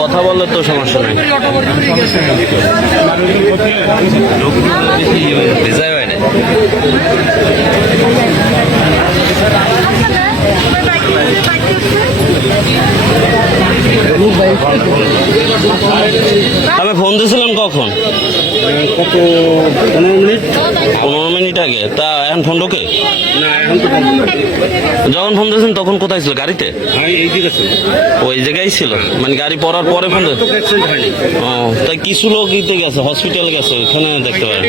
কথা বললে তো সমস্যা নেই। ডিজাইন হয় না। আমি ফোন দিয়েছিলাম কখন? কত 15 মিনিট 15 মিনিট আগে। তা এখন ফোন ঢোকে না, এখন তো যখন ফোন দিয়েছেন তখন কোথায় ছিল? গাড়িতে? এই দিকে ছিল, ওই জায়গায় ছিল, মানে গাড়ি পড়ার পরে ফোন তো অ্যাক্সিডেন্ট হয়নি। ও তাই কিছু লোক ইতে গেছে, হসপিটাল গেছে, ওখানে দেখতে পারেন,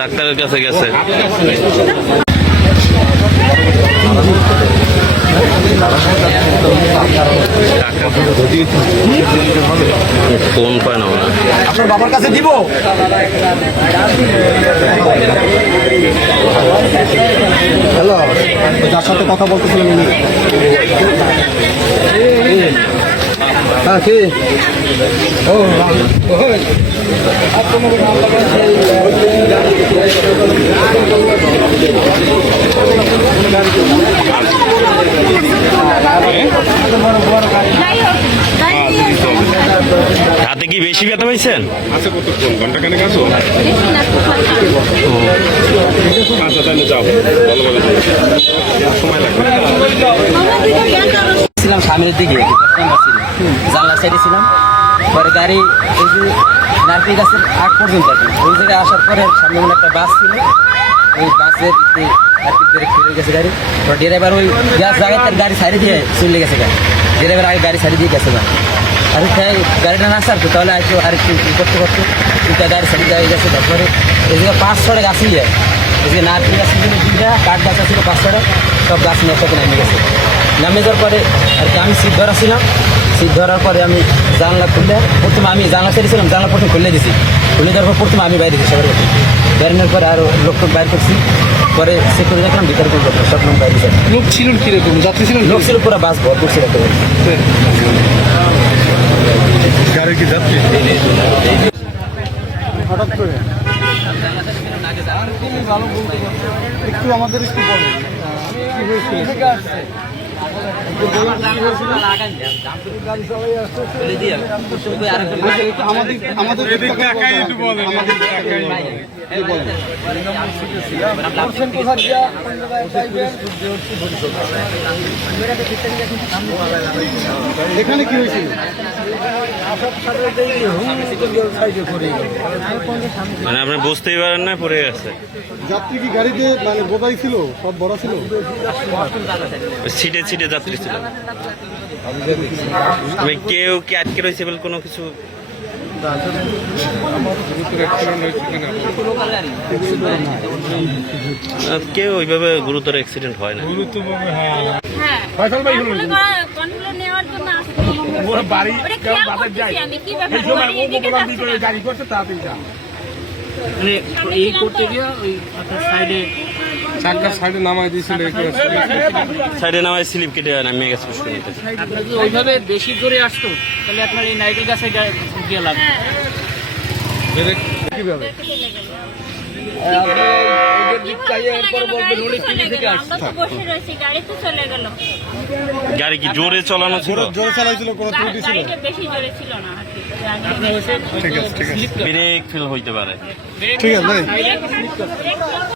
ডাক্তারের কাছে গেছে। ফোন পায় না ওরা। আপনার বাবার কাছে দিব। হ্যালো, যার সাথে কথা বলতেছিলেন উনি? হ্যাঁ, কি? ও হাতে কি বেশি ব্যথা পাইছেন? আছে কতক্ষণ? ঘন্টা কানেক আছো? সময় লাগবে। ছিলাম সামনের দিকে, জানলা সাইডে ছিলাম। পরে গাড়ি এই যে নারকেল গাছের আগ পর্যন্ত আর কি, ওই জায়গায় আসার পরে সামনে মনে একটা বাস ছিল, ওই বাসের নারকেল ধরে ফিরে গেছে গাড়ি। ড্রাইভার ওই গ্যাস জায়গায় তার গাড়ি সাইডে দিয়ে চলে গেছে। ড্রাইভার আগে গাড়ি সাইডে দিয়ে গেছে না, আর গাড়িটা না আসতো তাহলে আরেকটু করতে করতে কিন্তু গাড়ি সাইডে দিয়ে গেছে। তারপরে এই জায়গায় 5-6টা গাছই যায়, এই যে নারকেল গাছ ছিল 2টা, কাঠ গাছ ছিল 5-6টা, সব গাছ নিয়ে একসাথে নেমে গেছে। নামে যাওয়ার পরে আর কি আমি সিট ধরা ছিলাম। সিট ধরার পরে আমি জানলা খুললে, প্রথমে আমি জানলা ছেড়েছিলাম, জানলা প্রথমে খুলে দিয়েছি। খুলে দেওয়ার পর প্রথমে আমি বাইরে দিয়েছি সবার কাছে। বেরোনোর পরে আরও লোক বাইর করছি, পরে সে করে দেখলাম ভিতরে কোনো লোক, সব লোক বাইরে যায়। লোক ছিলেন কিরকম? যাত্রী ছিলেন? লোক ছিল পুরো বাস ভর করছিল। গাড়ি কি যাচ্ছে? হঠাৎ করে একটু আমাদের একটু বলেন কি হয়েছিল? আমাদের এখানে কি হয়েছিল? মানে আপনি বুঝতেই পারেন না, পড়ে গেছে। যাত্রী কি গাড়িতে মানে বোঝাই ছিল? সব ভরা ছিল? ছিটে ছিটে যাত্রী ছিল। আমি কেউ কি আটকে রয়েছে বলে কোনো কিছু? কেউ ওইভাবে গুরুতর অ্যাক্সিডেন্ট হয় না। এই করতে গিয়ে ওই সাইডে সাইডে নামাই দিয়েছিল, সাইডে নামায় স্লিপ কেটে নামিয়ে গেছে। আপনার যদি ওইভাবে বেশি জোরে আসতো তাহলে আপনার এই নাইকেল গাছে গিয়ে লাগবে। কিভাবে? গাড়ি কি জোরে চালানো ছিল? জোরে চালাইছিল, কোনো ত্রুটি ছিল? বেশি জোরে ছিল না। ব্রেক ফেল হইতে পারে। ঠিক আছে ভাই।